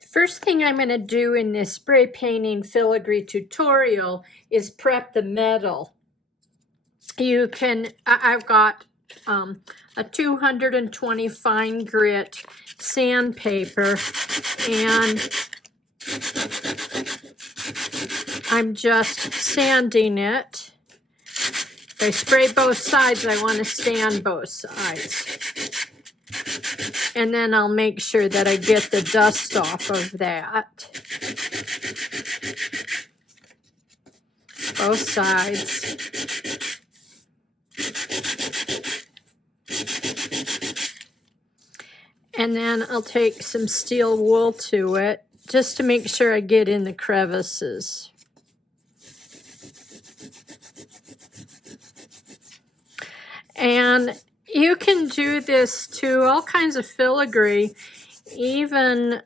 First thing I'm going to do in this spray painting filigree tutorial is prep the metal. I've got a 220 fine grit sandpaper, and I'm just sanding it. If I spray both sides, I want to sand both sides. And then I'll make sure that I get the dust off of that. Both sides. And then I'll take some steel wool to it just to make sure I get in the crevices. And you can do this to all kinds of filigree, even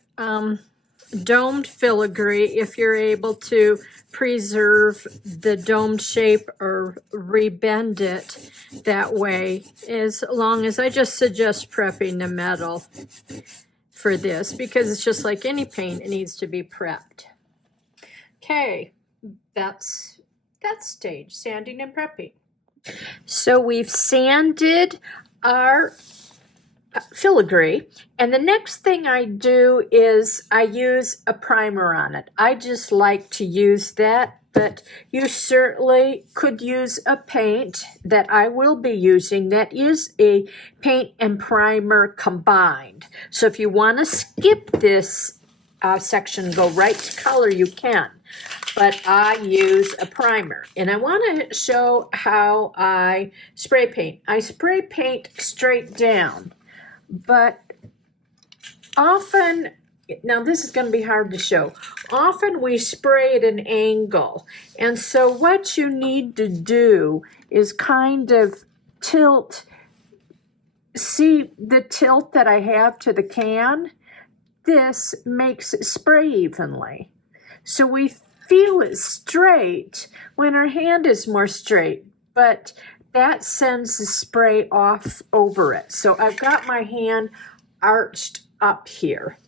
domed filigree, if you're able to preserve the domed shape or rebend it that way, as long as I just suggest prepping the metal for this, because it's just like any paint, it needs to be prepped. Okay, that's that stage, sanding and prepping. So we've sanded our filigree, and the next thing I do is I use a primer on it. I just like to use that, but you certainly could use a paint that I will be using that is a paint and primer combined. So if you want to skip this section, go right to color, you can. But I use a primer, and I want to show how I spray paint. I spray paint straight down, but often, now this is going to be hard to show, often we spray at an angle, and so what you need to do is kind of tilt, see the tilt that I have to the can? This makes it spray evenly. So we feel it straight when our hand is more straight, but that sends the spray off over it. So I've got my hand arched up here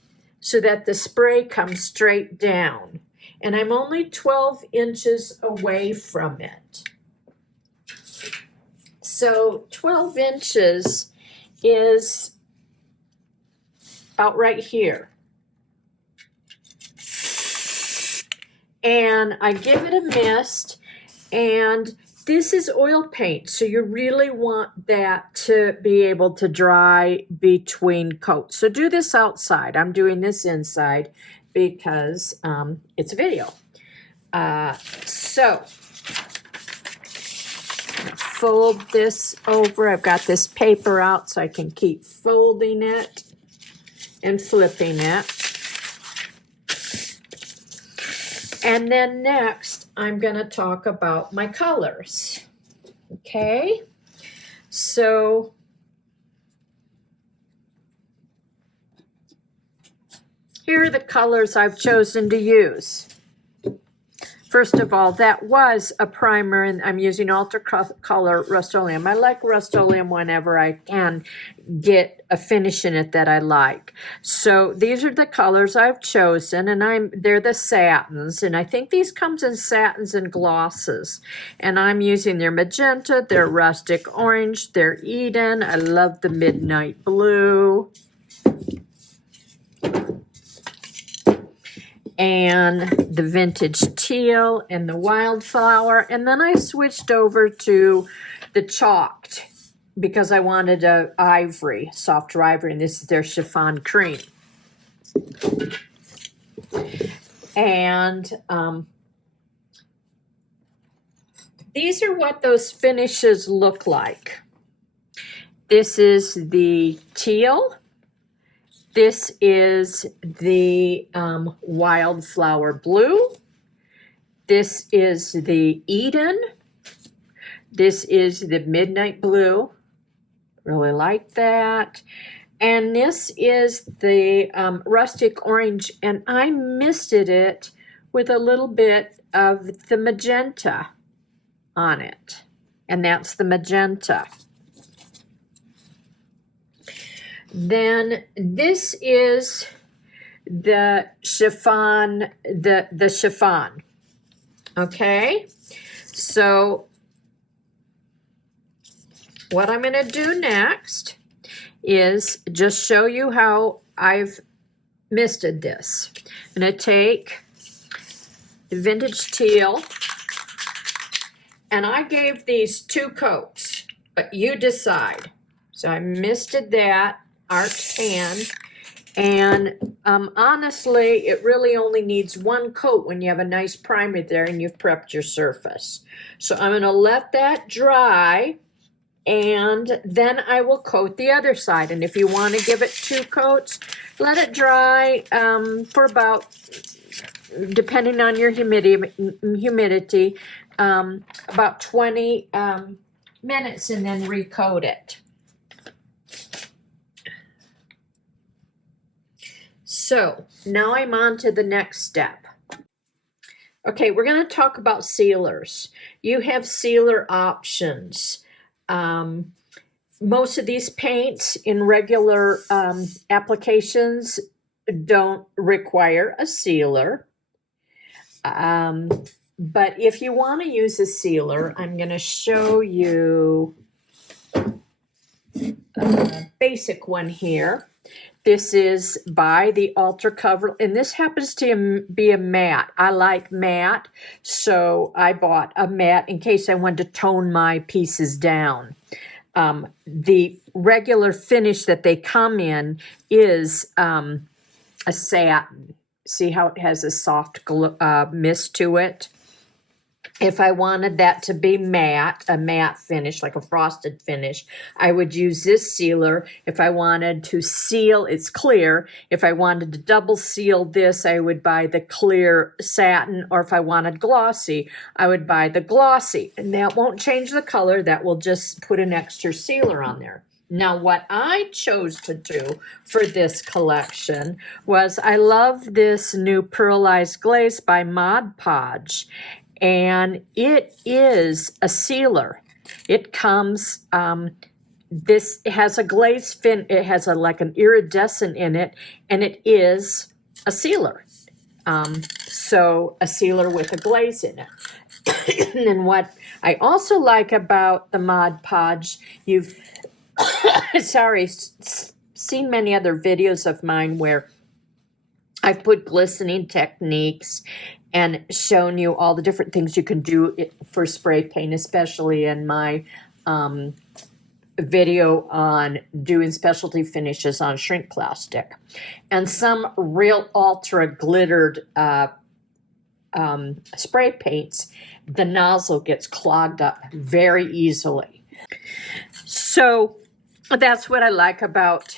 so that the spray comes straight down. And I'm only 12 inches away from it. So 12 inches is about right here. And I give it a mist, and this is oil paint, so you really want that to be able to dry between coats. So do this outside. I'm doing this inside because it's a video. So fold this over. I've got this paper out so I can keep folding it and flipping it. And then next, I'm going to talk about my colors. Okay, so here are the colors I've chosen to use. First of all, that was a primer, and I'm using Ultra Color Rust-Oleum. I like Rust-Oleum whenever I can get a finish in it that I like. So these are the colors I've chosen, and they're the satins, and I think these comes in satins and glosses. And I'm using their magenta, their rustic orange, their Eden. I love the midnight blue. And the vintage teal and the wildflower. And then I switched over to the chalked because I wanted a ivory, softer ivory, and this is their chiffon cream. And these are what those finishes look like. This is the teal. This is the wildflower blue. This is the Eden. This is the midnight blue. Really like that. And this is the rustic orange, and I misted it with a little bit of the magenta on it. And that's the magenta. Then this is the chiffon, the chiffon. Okay, so what I'm going to do next is just show you how I've misted this. I'm going to take the vintage teal, and I gave these 2 coats, but you decide. So I misted that arch pan, and honestly, it really only needs 1 coat when you have a nice primer there and you've prepped your surface. So I'm going to let that dry, and then I will coat the other side. And if you want to give it 2 coats, let it dry for about, depending on your humidity, about 20 minutes, and then recoat it. So now I'm on to the next step. Okay, we're going to talk about sealers. You have sealer options. Most of these paints in regular applications don't require a sealer. But if you want to use a sealer, I'm going to show you a basic one here. This is by the Ultra Cover, and this happens to be a matte. I like matte, so I bought a matte in case I wanted to tone my pieces down. The regular finish that they come in is a satin. See how it has a soft mist to it? If I wanted that to be matte, a matte finish, like a frosted finish, I would use this sealer. If I wanted to seal, it's clear. If I wanted to double seal this, I would buy the clear satin, or if I wanted glossy, I would buy the glossy. And that won't change the color, that will just put an extra sealer on there. Now, what I chose to do for this collection was, I love this new pearlized glaze by Mod Podge. And it is a sealer. It comes, this has a glaze fin, it has like an iridescent in it, and it is a sealer. So a sealer with a glaze in it. And what I also like about the Mod Podge, you've, seen many other videos of mine where I've put glistening techniques and shown you all the different things you can do for spray paint, especially in my video on doing specialty finishes on shrink plastic. And some real ultra glittered spray paints, the nozzle gets clogged up very easily. So that's what I like about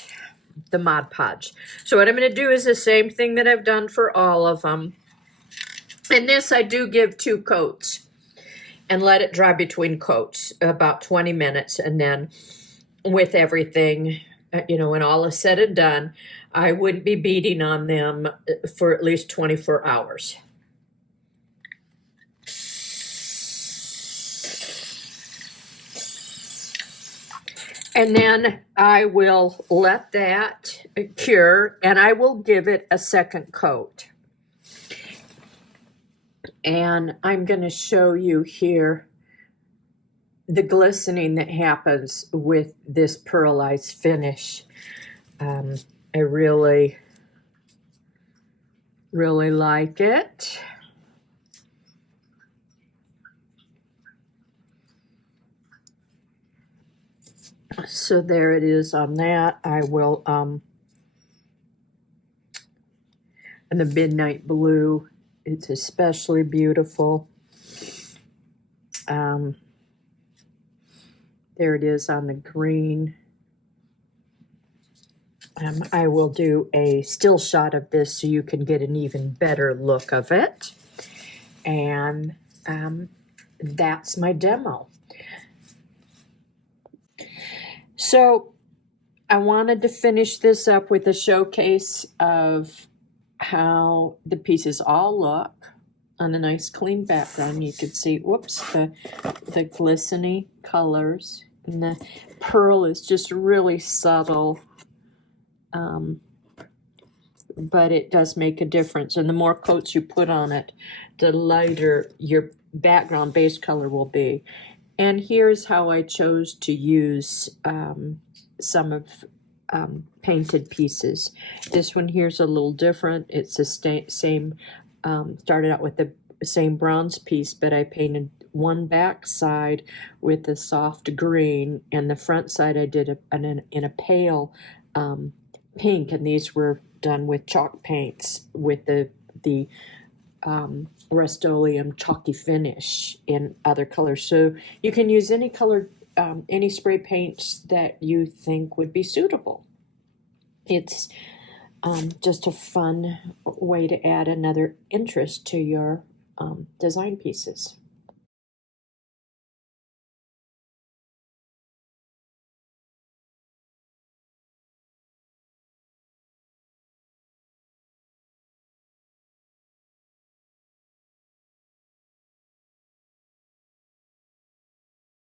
the Mod Podge. So what I'm going to do is the same thing that I've done for all of them. And this I do give 2 coats and let it dry between coats about 20 minutes. And then with everything, when all is said and done, I wouldn't be beading on them for at least 24 hours. And then I will let that cure, and I will give it a second coat. And I'm going to show you here the glistening that happens with this pearlized finish. I really, really like it. So there it is on that. I will, and the midnight blue, it's especially beautiful. There it is on the green. I will do a still shot of this so you can get an even better look of it. And that's my demo. So I wanted to finish this up with a showcase of how the pieces all look on a nice clean background. You can see, whoops, the glistening colors, and the pearl is just really subtle, but it does make a difference. And the more coats you put on it, the lighter your background base color will be. And here's how I chose to use some of painted pieces. This one here's a little different. It's the same, started out with the same bronze piece, but I painted one back side with a soft green, and the front side I did in a pale pink, and these were done with chalk paints with the Rust-Oleum chalky finish in other colors. So you can use any color, any spray paints that you think would be suitable. It's just a fun way to add another interest to your design pieces.